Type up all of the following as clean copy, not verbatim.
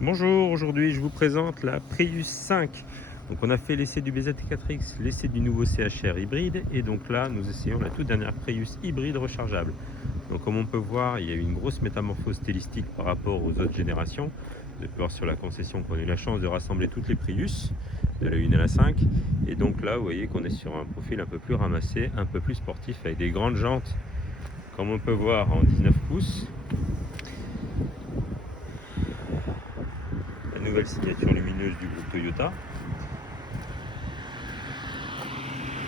Bonjour, aujourd'hui je vous présente la Prius 5. Donc on a fait l'essai du BZ4X, l'essai du nouveau CHR hybride et donc là nous essayons la toute dernière Prius hybride rechargeable. Donc comme on peut voir, il y a eu une grosse métamorphose stylistique par rapport aux autres générations. Vous pouvez voir sur la concession qu'on a eu la chance de rassembler toutes les Prius, de la 1 à la 5. Et donc là vous voyez qu'on est sur un profil un peu plus ramassé, un peu plus sportif avec des grandes jantes comme on peut voir en 19 pouces. La nouvelle signature lumineuse du groupe Toyota.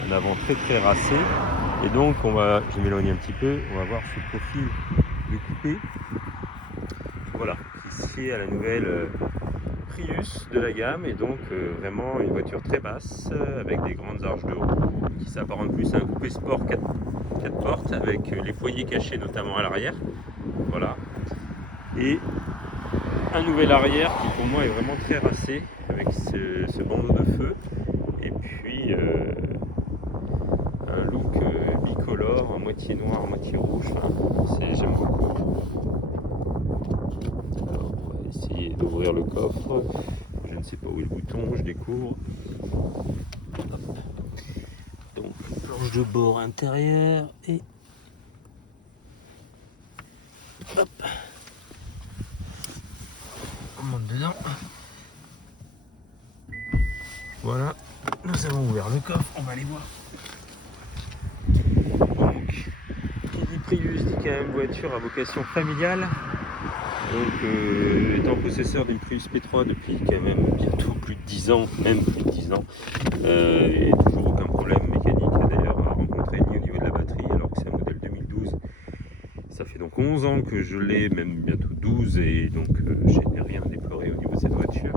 Un avant très racé. Et donc je vais m'éloigner un petit peu, on va voir ce profil de coupé. Voilà, qui se fait à la nouvelle Prius de la gamme et donc vraiment une voiture très basse avec des grandes arches de haut qui s'apparente plus à un coupé sport 4 portes avec les foyers cachés notamment à l'arrière. Voilà. Et un nouvel arrière qui pour moi est vraiment très racé avec ce bandeau de feu et puis un look bicolore, moitié noir, moitié rouge. Enfin, j'aime beaucoup. Alors, on va essayer d'ouvrir le coffre. Je ne sais pas où est le bouton, je découvre. Hop. Donc, planche de bord intérieure et hop. On monte dedans. Voilà, nous avons ouvert le coffre, on va aller voir. Donc, qui dit Prius dit quand même voiture à vocation familiale. Donc, étant possesseur d'une Prius P3 depuis quand même bientôt plus de 10 ans, même plus de 10 ans, et toujours aucun problème mécanique d'ailleurs à rencontrer ni au niveau de la batterie, alors que c'est un modèle 2012. Ça fait donc 11 ans que je l'ai, même bientôt 12, et donc je n'ai rien à déplorer au niveau de cette voiture.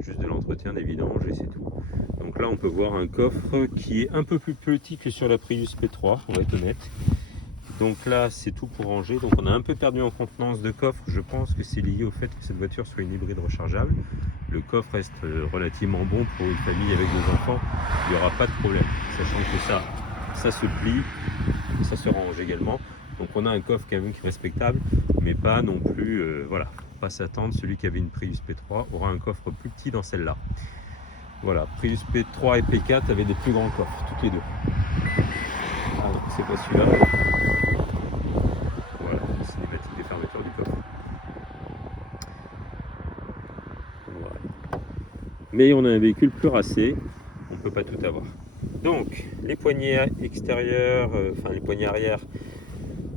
Juste de l'entretien des vidanges et c'est tout. Donc là on peut voir un coffre qui est un peu plus petit que sur la Prius P3, on va être honnête. Donc là c'est tout pour ranger, donc on a un peu perdu en contenance de coffre. Je pense que c'est lié au fait que cette voiture soit une hybride rechargeable. Le coffre reste relativement bon pour une famille avec des enfants, il n'y aura pas de problème, sachant que ça se plie, ça se range également. Donc on a un coffre quand même qui est respectable, mais pas non plus, voilà, pas s'attendre, celui qui avait une Prius P3 aura un coffre plus petit dans celle-là. Voilà, Prius P3 et P4 avaient des plus grands coffres, toutes les deux. Ah non, c'est pas celui-là. Voilà, cinématique des fermetures du coffre. Voilà. Mais on a un véhicule plus racé, on ne peut pas tout avoir. Donc, les poignées extérieures, enfin les poignées arrière,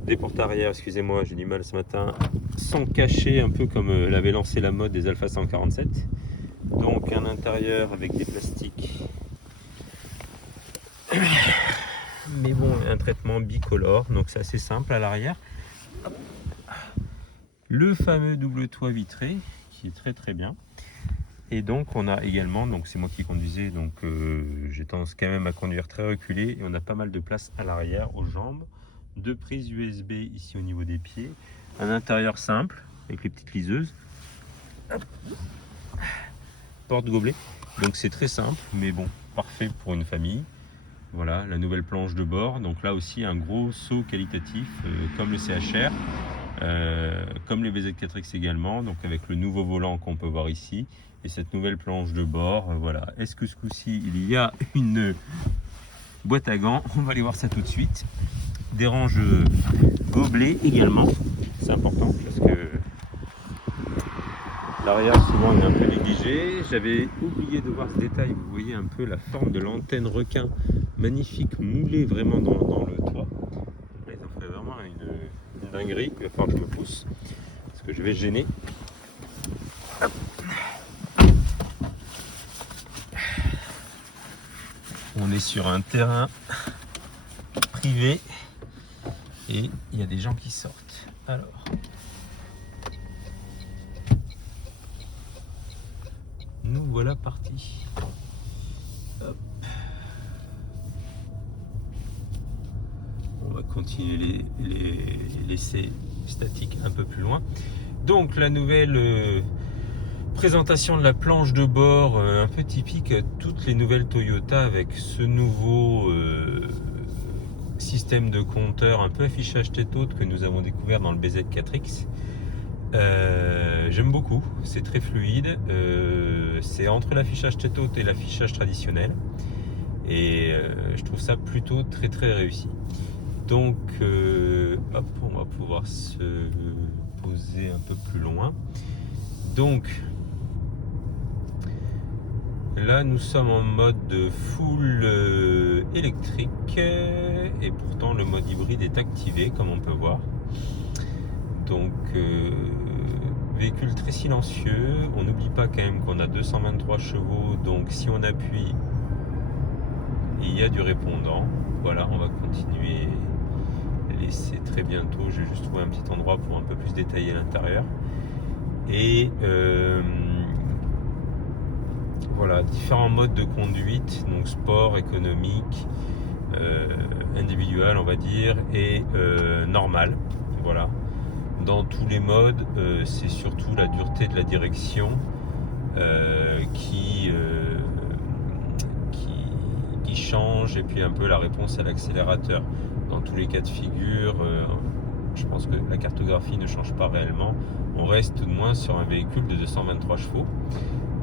des portes arrière, excusez-moi, j'ai du mal ce matin, sont cachées un peu comme l'avait lancé la mode des Alpha 147. Donc un intérieur avec des plastiques, mais bon, un traitement bicolore, donc c'est assez simple à l'arrière. Le fameux double toit vitré qui est très bien. Et donc on a également, donc c'est moi qui conduisais, donc j'ai tendance quand même à conduire très reculé et on a pas mal de place à l'arrière, aux jambes. Deux prises USB ici au niveau des pieds, un intérieur simple avec les petites liseuses, porte-gobelet, donc c'est très simple mais bon, parfait pour une famille. Voilà, la nouvelle planche de bord, donc là aussi un gros saut qualitatif comme le CHR, comme les BZ4X également, donc avec le nouveau volant qu'on peut voir ici et cette nouvelle planche de bord. Voilà, est-ce que ce coup-ci il y a une boîte à gants? On va aller voir ça tout de suite. Des ranges gobelets également, c'est important parce que l'arrière souvent est un peu négligé. J'avais oublié de voir ce détail, vous voyez un peu la forme de l'antenne requin, magnifique, moulée vraiment dans le toit. Là, ils ont fait vraiment une dinguerie, il va falloir que je me pousse parce que je vais gêner. Hop. On est sur un terrain privé et il y a des gens qui sortent. Alors, nous voilà partis. Hop. On va continuer l'essai statique un peu plus loin. Donc la nouvelle présentation de la planche de bord, un peu typique à toutes les nouvelles Toyota avec ce nouveau système de compteur un peu affichage tête haute que nous avons découvert dans le BZ4X. J'aime beaucoup, c'est très fluide, c'est entre l'affichage tête-haute et l'affichage traditionnel, et je trouve ça plutôt très très réussi. Donc hop, on va pouvoir se poser un peu plus loin. Donc là nous sommes en mode full électrique, et pourtant le mode hybride est activé comme on peut voir. Donc véhicule très silencieux, on n'oublie pas quand même qu'on a 223 chevaux, donc si on appuie, il y a du répondant. Voilà, on va continuer l'essai très bientôt, je vais juste trouver un petit endroit pour un peu plus détailler l'intérieur. Et voilà, différents modes de conduite, donc sport, économique, individuel on va dire, et normal. Voilà. Dans tous les modes, c'est surtout la dureté de la direction qui change, et puis un peu la réponse à l'accélérateur. Dans tous les cas de figure, je pense que la cartographie ne change pas réellement. On reste tout de moins sur un véhicule de 223 chevaux.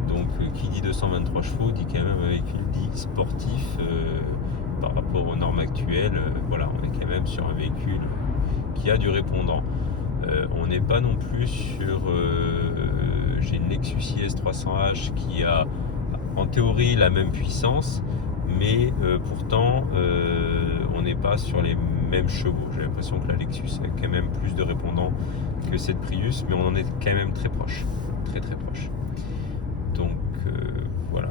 Donc qui dit 223 chevaux dit quand même un véhicule dit sportif par rapport aux normes actuelles. Voilà, on est quand même sur un véhicule qui a du répondant. On n'est pas non plus sur... j'ai une Lexus IS 300H qui a en théorie la même puissance, mais pourtant on n'est pas sur les mêmes chevaux. J'ai l'impression que la Lexus a quand même plus de répondants que cette Prius, mais on en est quand même très proche, très très proche. Donc voilà.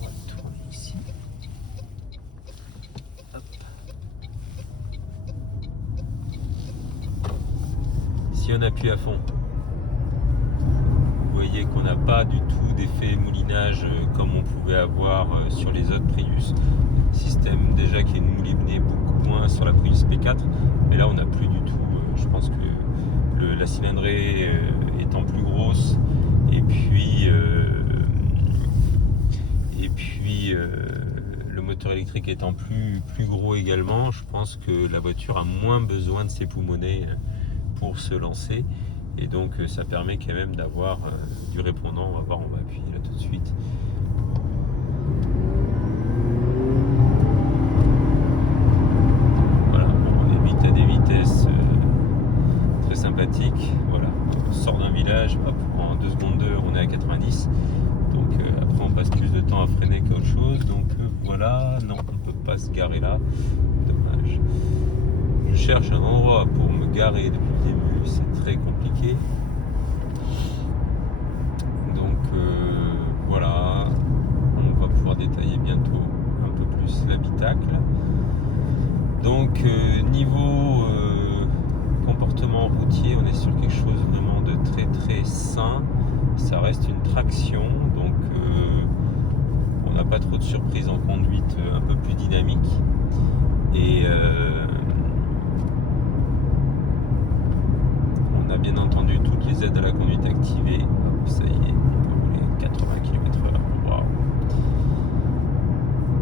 On va tourner ici. Hop. Si on appuie à fond, vous voyez qu'on n'a pas du tout d'effet moulinage comme on pouvait avoir sur les autres Prius. Système déjà qui est mouliné beaucoup moins sur la Prius P4, mais là on n'a plus du tout. Je pense que la cylindrée étant plus grosse, et puis le moteur électrique étant plus gros également, je pense que la voiture a moins besoin de s'époumoner pour se lancer, et donc ça permet quand même d'avoir du répondant. On va voir, on va appuyer là tout de suite. Voilà, on est vite à des vitesses très sympathiques. Voilà, on sort d'un village, hop, en 2 secondes 2 on est à 90. Donc après on passe plus de temps à freiner qu'autre chose. Donc voilà, non, on ne peut pas se garer là, dommage. Je cherche un endroit pour me garer depuis le début, c'est très compliqué. Donc voilà, on va pouvoir détailler bientôt un peu plus l'habitacle. Donc niveau comportement routier, on est sur quelque chose vraiment de très très sain. Ça reste une traction, donc on n'a pas trop de surprises en conduite, un peu plus dynamique. Et on a bien entendu toutes les aides à la conduite activées. Ça y est, on peut rouler 80 km/h. Wow.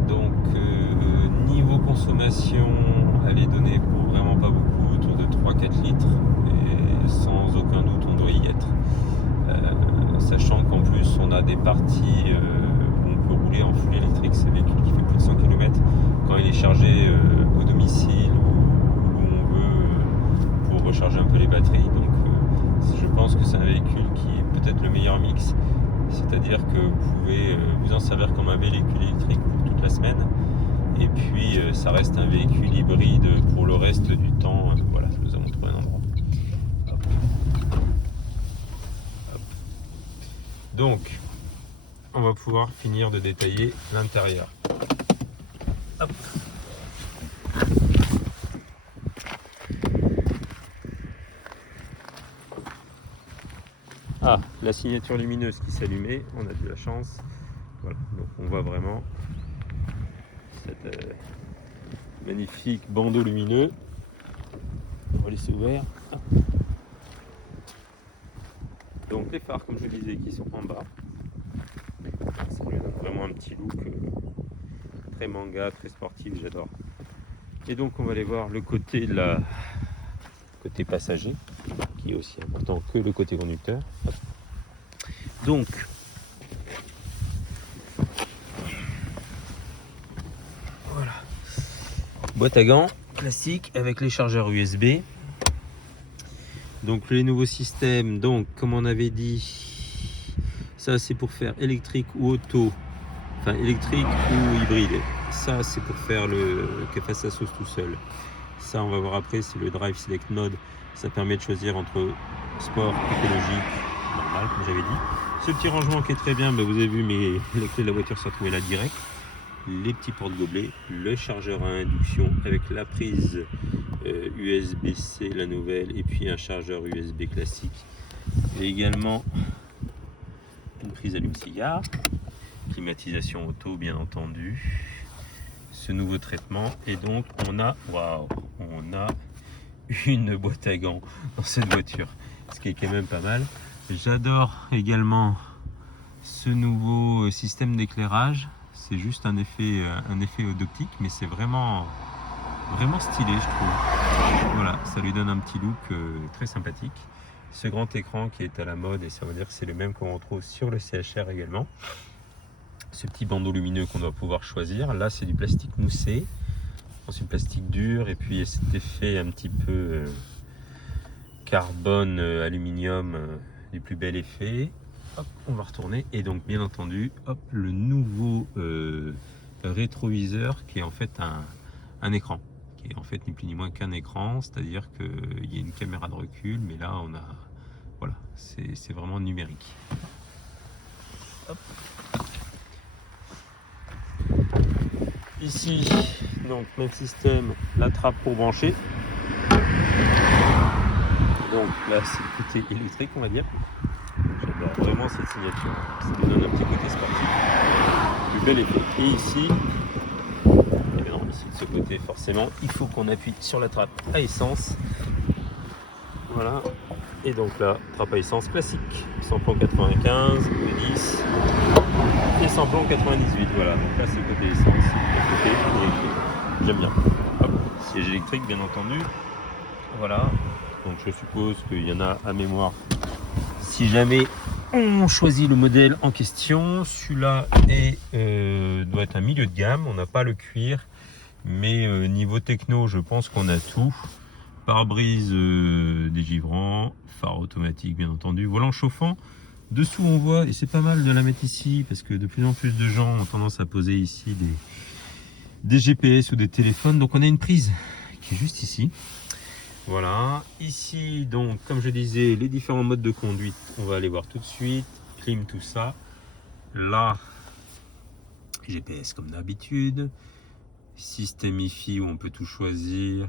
Donc niveau consommation, elle est donnée pour vraiment pas beaucoup, autour de 3-4 litres, et sans aucun doute on doit y être. Sachant qu'en plus on a des parties où on peut rouler en full électrique, c'est un véhicule qui fait plus de 100 km quand il est chargé au domicile ou où on veut pour recharger un peu les batteries. Donc je pense que c'est un véhicule qui est peut-être le meilleur mix, c'est-à-dire que vous pouvez vous en servir comme un véhicule électrique pour toute la semaine, et puis ça reste un véhicule hybride pour le reste du temps. Voilà, nous avons trouvé un endroit. Hop. Hop. Donc on va pouvoir finir de détailler l'intérieur. Hop. Ah, la signature lumineuse qui s'allumait, on a de la chance. Voilà, donc on voit vraiment cette magnifique bandeau lumineux. On va laisser ouvert. Ah. Donc les phares, comme je disais, qui sont en bas. Ça lui donne vraiment un petit look très manga, très sportif, j'adore. Et donc on va aller voir le côté de côté passager, qui est aussi important que le côté conducteur. Donc, voilà. Boîte à gants classique avec les chargeurs USB. Donc les nouveaux systèmes, donc comme on avait dit, ça c'est pour faire électrique ou auto, enfin électrique ou hybride. Ça c'est pour faire que fasse sa sauce tout seul. Ça on va voir après, c'est le Drive Select Mode. Ça permet de choisir entre sport, écologique, normal comme j'avais dit. Ce petit rangement qui est très bien, vous avez vu les clés de la voiture se retrouvaient là direct. Les petits porte-gobelets, le chargeur à induction avec la prise USB-C, la nouvelle, et puis un chargeur USB classique. Et également une prise allume-cigare, climatisation auto bien entendu, ce nouveau traitement. Et donc on a une boîte à gants dans cette voiture, ce qui est quand même pas mal. J'adore également ce nouveau système d'éclairage. C'est juste un effet d'optique, mais c'est vraiment stylé, je trouve. Voilà, ça lui donne un petit look très sympathique. Ce grand écran qui est à la mode, et ça veut dire que c'est le même qu'on retrouve sur le CHR également. Ce petit bandeau lumineux qu'on doit pouvoir choisir. Là, c'est du plastique moussé. Ensuite, plastique dur, et puis cet effet un petit peu carbone, aluminium, du plus bel effet. Hop, on va retourner, et donc bien entendu, hop, le nouveau rétroviseur qui est en fait un écran, qui est en fait ni plus ni moins qu'un écran, c'est-à-dire qu'il y a une caméra de recul, mais là on a, voilà, c'est vraiment numérique. Hop. Ici, donc même système, la trappe pour brancher. Donc là c'est le côté électrique, on va dire. J'adore vraiment cette signature, ça lui donne un petit côté sportif, plus bel effet. Et ici, ici de ce côté forcément, il faut qu'on appuie sur la trappe à essence. Voilà, et donc là, trappe à essence classique, samplon 95, 10 et samplon 98. Voilà, donc là c'est le côté essence, le côté électrique. J'aime bien. Hop, siège électrique bien entendu. Voilà, donc je suppose qu'il y en a à mémoire. Si jamais on choisit le modèle en question, celui-là doit être un milieu de gamme. On n'a pas le cuir, mais niveau techno, je pense qu'on a tout. Pare-brise dégivrant, phare automatique bien entendu, volant chauffant. Dessous on voit, et c'est pas mal de la mettre ici, parce que de plus en plus de gens ont tendance à poser ici des GPS ou des téléphones. Donc on a une prise qui est juste ici. Voilà, ici donc comme je disais, les différents modes de conduite, on va aller voir tout de suite, clim, tout ça. Là, GPS comme d'habitude, système IFI où on peut tout choisir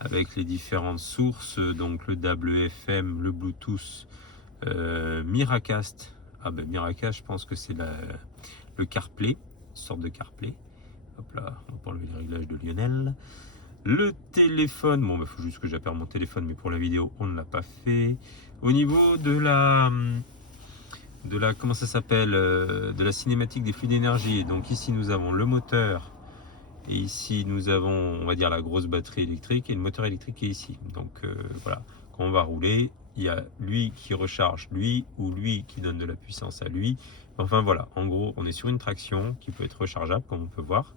avec les différentes sources, donc le DAB, le FM, le Bluetooth, Miracast. Ah ben Miracast, je pense que c'est le CarPlay, une sorte de CarPlay. Hop là, on va enlever les réglages de Lionel. Le téléphone, bon, il faut juste que j'appelle mon téléphone, mais pour la vidéo, on ne l'a pas fait. Au niveau de la comment ça s'appelle, de la cinématique des flux d'énergie. Donc ici, nous avons le moteur, et ici, nous avons, on va dire, la grosse batterie électrique, et le moteur électrique qui est ici. Donc voilà, quand on va rouler, il y a lui qui recharge lui, ou lui qui donne de la puissance à lui. Enfin voilà, en gros, on est sur une traction qui peut être rechargeable, comme on peut voir.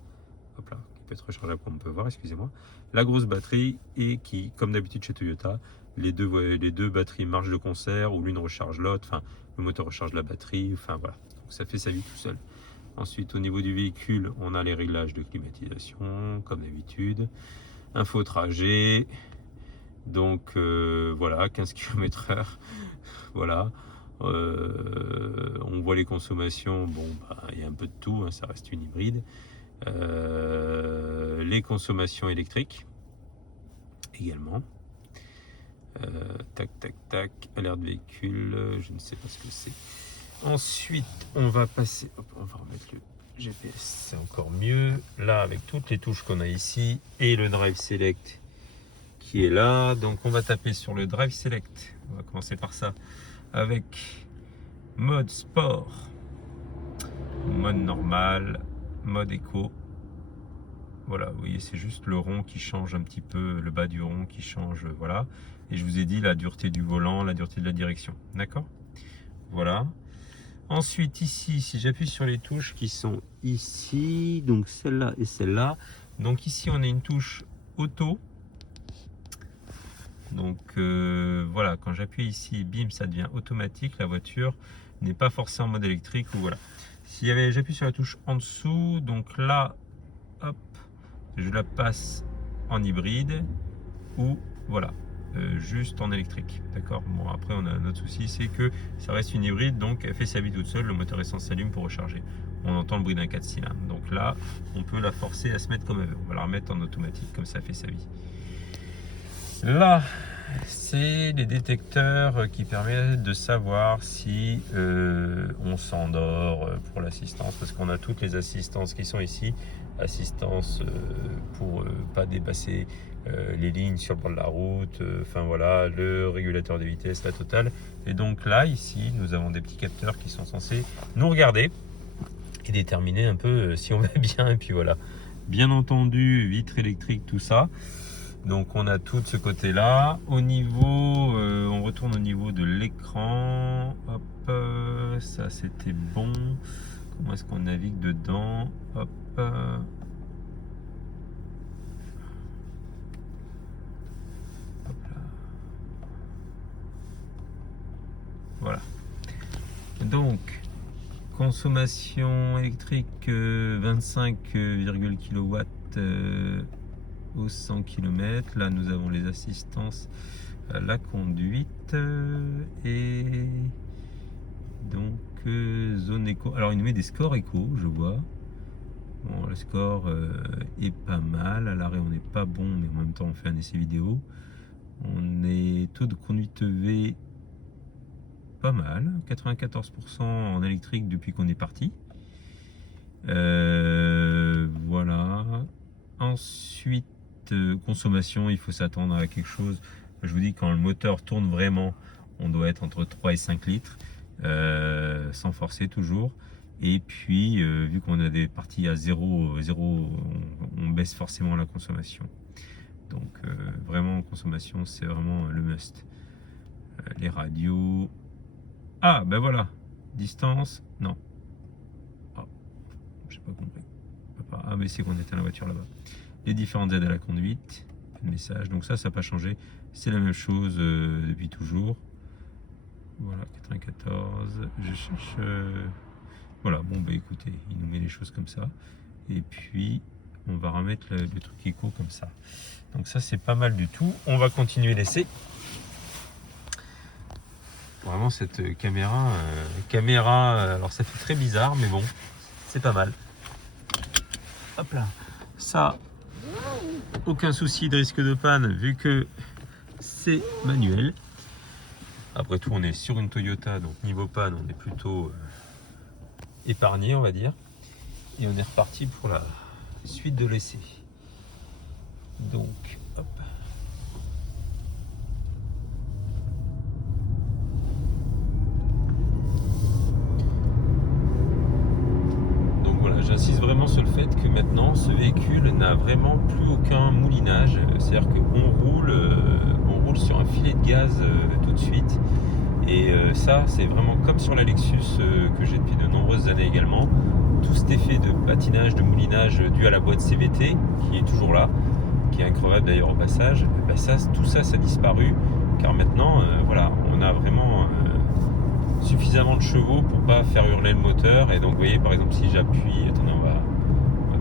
Hop là, qui peut être rechargeable comme on peut voir, excusez-moi. La grosse batterie, et qui, comme d'habitude chez Toyota, les deux batteries marchent de concert, ou l'une recharge l'autre, enfin le moteur recharge la batterie, enfin voilà, donc ça fait sa vie tout seul. Ensuite, au niveau du véhicule, on a les réglages de climatisation, comme d'habitude, info trajet, donc voilà, 15 km/h, voilà. On voit les consommations, bon, il y a un peu de tout, hein, ça reste une hybride. Les consommations électriques également. Tac tac tac, alerte véhicule, je ne sais pas ce que c'est. Ensuite on va passer, hop, on va remettre le GPS, c'est encore mieux là avec toutes les touches qu'on a ici, et le Drive Select qui est là. Donc on va taper sur le Drive Select, on va commencer par ça, avec mode sport, mode normal, mode éco, Voilà, vous voyez, c'est juste le rond qui change un petit peu, le bas du rond qui change, voilà. Et je vous ai dit la dureté du volant, la dureté de la direction. D'accord? Voilà. Ensuite, ici, si j'appuie sur les touches qui sont ici, donc celle-là et celle-là. Donc ici, on a une touche auto. Donc voilà, quand j'appuie ici, bim, ça devient automatique. La voiture n'est pas forcée en mode électrique ou voilà. Si j'appuie sur la touche en dessous, donc là, hop, je la passe en hybride ou voilà, juste en électrique. D'accord? Bon, après, on a un autre souci, c'est que ça reste une hybride, donc elle fait sa vie toute seule. Le moteur essence s'allume pour recharger. On entend le bruit d'un 4 cylindres. Donc là, on peut la forcer à se mettre comme elle veut. On va la remettre en automatique, comme ça fait sa vie. Là, c'est les détecteurs qui permettent de savoir si on s'endort pour l'assistance, parce qu'on a toutes les assistances qui sont ici. Assistance pour pas dépasser les lignes sur le bord de la route, enfin voilà, le régulateur de vitesse, la totale. Et donc là, ici, nous avons des petits capteurs qui sont censés nous regarder et déterminer un peu si on va bien. Et puis voilà, bien entendu, vitre électrique, tout ça. Donc on a tout de ce côté-là. Au niveau, on retourne au niveau de l'écran. Hop, ça c'était bon. Comment est-ce qu'on navigue dedans? Hop. Hop là. Voilà. Donc, consommation électrique 25 kW au 100 km. Là, nous avons les assistances à la conduite et donc zone éco. Alors, il nous met des scores éco, je vois. Bon, le score est pas mal. À l'arrêt, on n'est pas bon, mais en même temps, on fait un essai vidéo. On est taux de conduite V pas mal, 94% en électrique depuis qu'on est parti. Voilà. Ensuite, consommation, il faut s'attendre à quelque chose. Je vous dis, quand le moteur tourne vraiment, on doit être entre 3 et 5 litres, sans forcer toujours. Et puis, vu qu'on a des parties à 0, on baisse forcément la consommation. Donc, vraiment, consommation, c'est vraiment le must. Les radios. Ah, ben voilà. Distance, non. Oh, j'ai pas compris. Ah, mais c'est qu'on était à la voiture là-bas. Les différentes aides à la conduite, le message. Donc ça n'a pas changé. C'est la même chose depuis toujours. Voilà, 94. Je cherche. Voilà, bon, bah écoutez, il nous met les choses comme ça. Et puis, on va remettre le truc éco comme ça. Donc ça, c'est pas mal du tout. On va continuer l'essai. Vraiment, cette caméra, alors ça fait très bizarre, mais bon, c'est pas mal. Hop là, ça, aucun souci de risque de panne vu que c'est manuel. Après tout, on est sur une Toyota, donc niveau panne, on est plutôt épargné, on va dire. Et on est reparti pour la suite de l'essai. Donc, hop. J'insiste vraiment sur le fait que maintenant ce véhicule n'a vraiment plus aucun moulinage, c'est-à-dire qu'on roule sur un filet de gaz tout de suite, et ça c'est vraiment comme sur la Lexus que j'ai depuis de nombreuses années également. Tout cet effet de patinage, de moulinage dû à la boîte CVT qui est toujours là, qui est incroyable d'ailleurs au passage, ben tout ça a disparu, car maintenant voilà, on a vraiment suffisamment de chevaux pour pas faire hurler le moteur. Et donc vous voyez, par exemple, si j'appuie, attendez, on va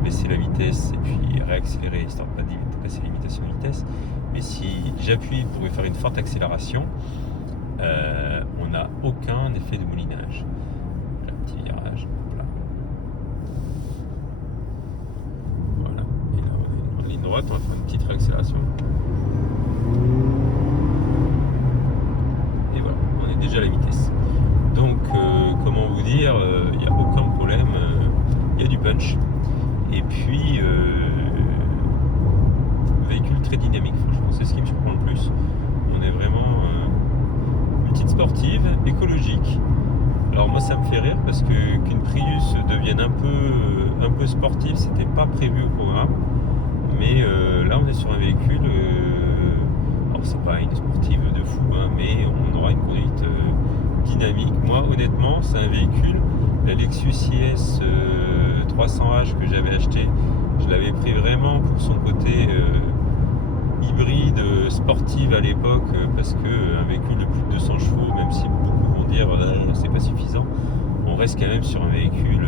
baisser la vitesse et puis réaccélérer histoire de pas dépasser les limitations de vitesse. Mais si j'appuie pour faire une forte accélération, on n'a aucun effet de moulinage. Un petit virage, voilà. Voilà. Et là on est en ligne droite, on va faire une petite réaccélération. Et voilà, on est déjà à la vitesse. Donc, comment vous dire, il n'y a aucun problème, il y a du punch. Et puis, véhicule très dynamique, franchement, c'est ce qui me surprend le plus. On est vraiment une petite sportive, écologique. Alors moi, ça me fait rire parce qu'une Prius devienne un peu sportive, c'était pas prévu au programme. Mais là on est sur un véhicule, alors c'est pas une sportive de fou, hein, mais on aura une conduite dynamique. Moi honnêtement c'est un véhicule, la Lexus IS 300H que j'avais acheté, je l'avais pris vraiment pour son côté hybride, sportive à l'époque, parce que un véhicule de plus de 200 chevaux, même si beaucoup vont dire c'est pas suffisant, on reste quand même sur un véhicule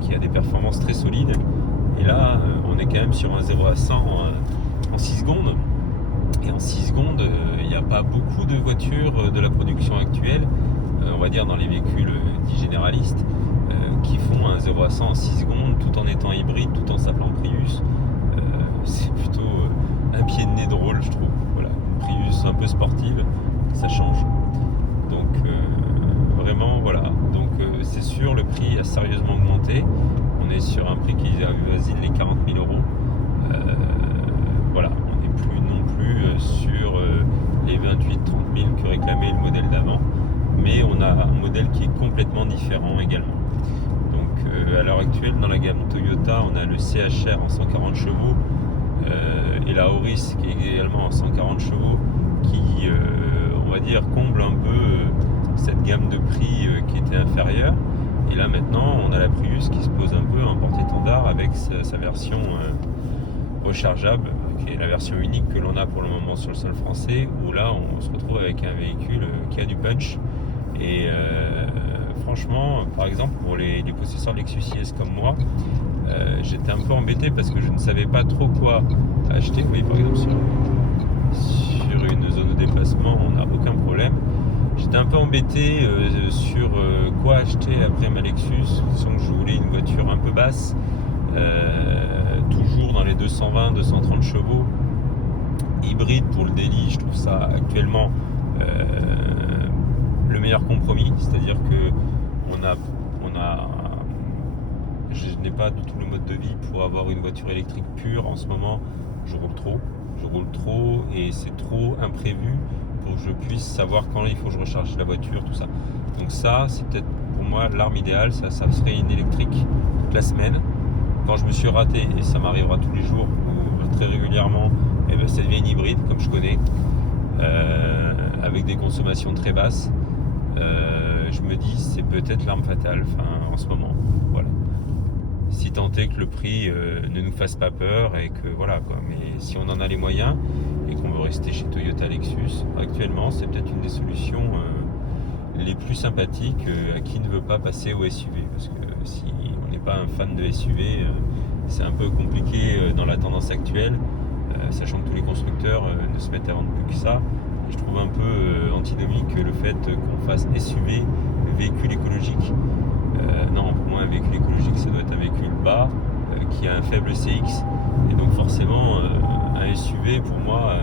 qui a des performances très solides. Et là, on est quand même sur un 0 à 100 en 6 secondes. Et en 6 secondes, il n'y a pas beaucoup de voitures de la production actuelle, on va dire dans les véhicules dits généralistes, qui font un 0 à 100 en 6 secondes, tout en étant hybride, tout en s'appelant Prius. C'est plutôt un pied de nez drôle, je trouve. Voilà, une Prius un peu sportive, ça change. Donc, vraiment, voilà. Donc, c'est sûr, le prix a sérieusement augmenté. On est sur un prix qui avoisine les 40 000 euros. Voilà, on n'est plus non plus sur les 28-30 000 que réclamait le modèle d'avant, mais on a un modèle qui est complètement différent également. Donc à l'heure actuelle, dans la gamme Toyota, on a le CHR en 140 chevaux et la Auris qui est également en 140 chevaux, qui, on va dire, comble un peu cette gamme de prix qui était inférieure. Et là maintenant on a la Prius qui se pose un peu en porte-étendard avec sa version rechargeable, qui est la version unique que l'on a pour le moment sur le sol français, où là on se retrouve avec un véhicule qui a du punch. Et franchement, par exemple pour les possesseurs de Lexus IS comme moi, j'étais un peu embêté parce que je ne savais pas trop quoi acheter. Vous voyez par exemple sur une zone de déplacement on n'a aucun problème. J'étais un peu embêté sur quoi acheter après ma Lexus, sachant que je voulais une voiture un peu basse, toujours dans les 220-230 chevaux, hybride pour le daily. Je trouve ça actuellement le meilleur compromis, c'est-à-dire que je n'ai pas du tout le mode de vie pour avoir une voiture électrique pure. En ce moment, je roule trop et c'est trop imprévu pour que je puisse savoir quand il faut que je recharge la voiture, tout ça. Donc ça, c'est peut-être pour moi l'arme idéale, ça serait une électrique toute la semaine. Quand je me suis raté, et ça m'arrivera tous les jours ou très régulièrement, et ben ça devient une hybride, comme je connais, avec des consommations très basses. Je me dis c'est peut-être l'arme fatale, en ce moment. Voilà. Si tant est que le prix ne nous fasse pas peur et que voilà quoi. Mais si on en a les moyens et qu'on veut rester chez Toyota Lexus, actuellement c'est peut-être une des solutions les plus sympathiques à qui ne veut pas passer au SUV. Parce que si on n'est pas un fan de SUV, c'est un peu compliqué dans la tendance actuelle, sachant que tous les constructeurs ne se mettent à vendre plus que ça. Et je trouve un peu antinomique le fait qu'on fasse SUV, véhicule écologique. Non, pour moi un véhicule écologique ça doit être un véhicule bas qui a un faible CX, et donc forcément un SUV pour moi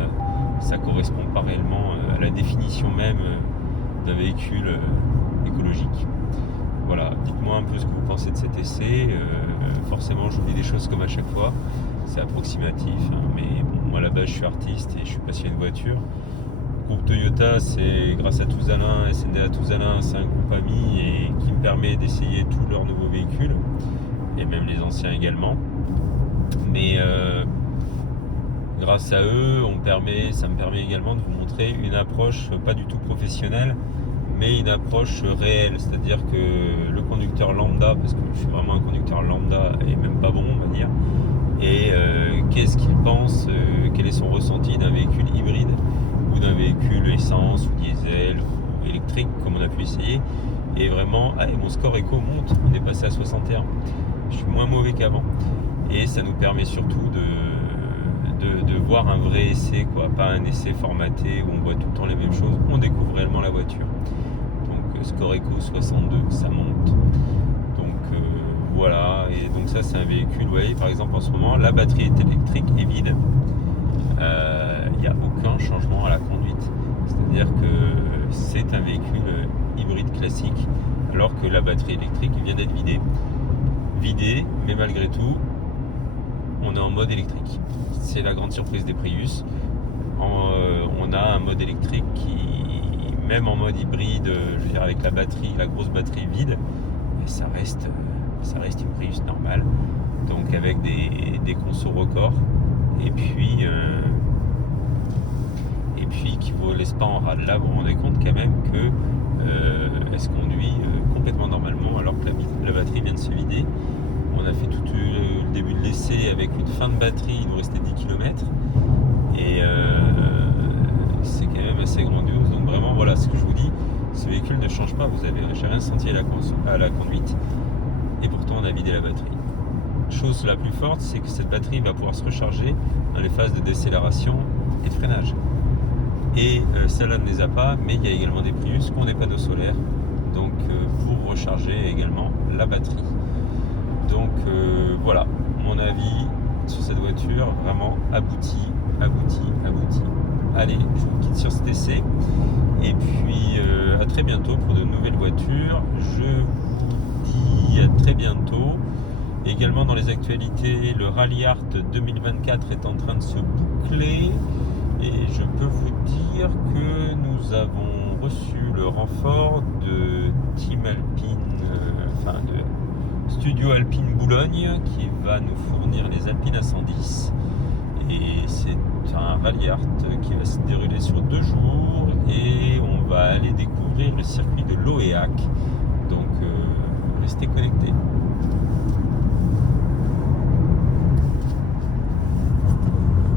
ça correspond pas réellement à la définition même d'un véhicule écologique. Voilà, dites-moi un peu ce que vous pensez de cet essai. Forcément j'oublie des choses comme à chaque fois, c'est approximatif, hein, mais bon, moi à la base je suis artiste et je suis passionné de voiture. Groupe Toyota, c'est grâce à Touzalin, SNDA Touzalin, c'est un groupe ami et qui me permet d'essayer tous leurs nouveaux véhicules et même les anciens également. Mais grâce à eux, ça me permet également de vous montrer une approche pas du tout professionnelle, mais une approche réelle, c'est-à-dire que le conducteur lambda, parce que je suis vraiment un conducteur lambda et même pas bon on va dire, et qu'est-ce qu'il pense, quel est son ressenti d'un véhicule hybride ou d'un véhicule essence ou diesel ou électrique comme on a pu essayer. Et vraiment, mon score éco monte, on est passé à 61, je suis moins mauvais qu'avant, et ça nous permet surtout de voir un vrai essai, quoi, pas un essai formaté où on voit tout le temps les mêmes choses, on découvre réellement la voiture. Donc score éco 62, ça monte, donc voilà. Et donc ça c'est un véhicule, vous voyez par exemple en ce moment la batterie électrique est vide, il n'y a aucun changement à la conduite, c'est-à-dire que c'est un véhicule hybride classique alors que la batterie électrique vient d'être vidée, mais malgré tout on est en mode électrique. C'est la grande surprise des Prius. On a un mode électrique qui, même en mode hybride, je veux dire avec la grosse batterie vide, ça reste ça reste une Prius normale, donc avec des consos records, et puis qui ne vous laisse pas en rade. Là, vous vous rendez compte quand même que elle se conduit complètement normalement, alors que la batterie vient de se vider. On a fait tout le début de l'essai avec une fin de batterie, il nous restait 10 km, et c'est quand même assez grandiose. Donc vraiment, voilà ce que je vous dis, ce véhicule ne change pas, j'ai rien senti à la conduite, et pourtant on a vidé la batterie. Chose la plus forte, c'est que cette batterie va pouvoir se recharger dans les phases de décélération et de freinage. Et celle-là ne les a pas, mais il y a également des Prius qui ont des panneaux solaires, donc pour recharger également la batterie. Donc voilà, mon avis sur cette voiture, vraiment abouti. Allez, je vous quitte sur cet essai, et puis à très bientôt pour de nouvelles voitures. Je vous dis à très bientôt. Également dans les actualités, le Rally Art 2024 est en train de se boucler, et je peux vous dire que nous avons reçu le renfort de Team Alpine, de Studio Alpine Boulogne, qui va nous fournir les Alpines A110, et c'est un Rally Art qui va se dérouler sur 2 jours, et on va aller découvrir le circuit de l'Oéac, donc restez connectés.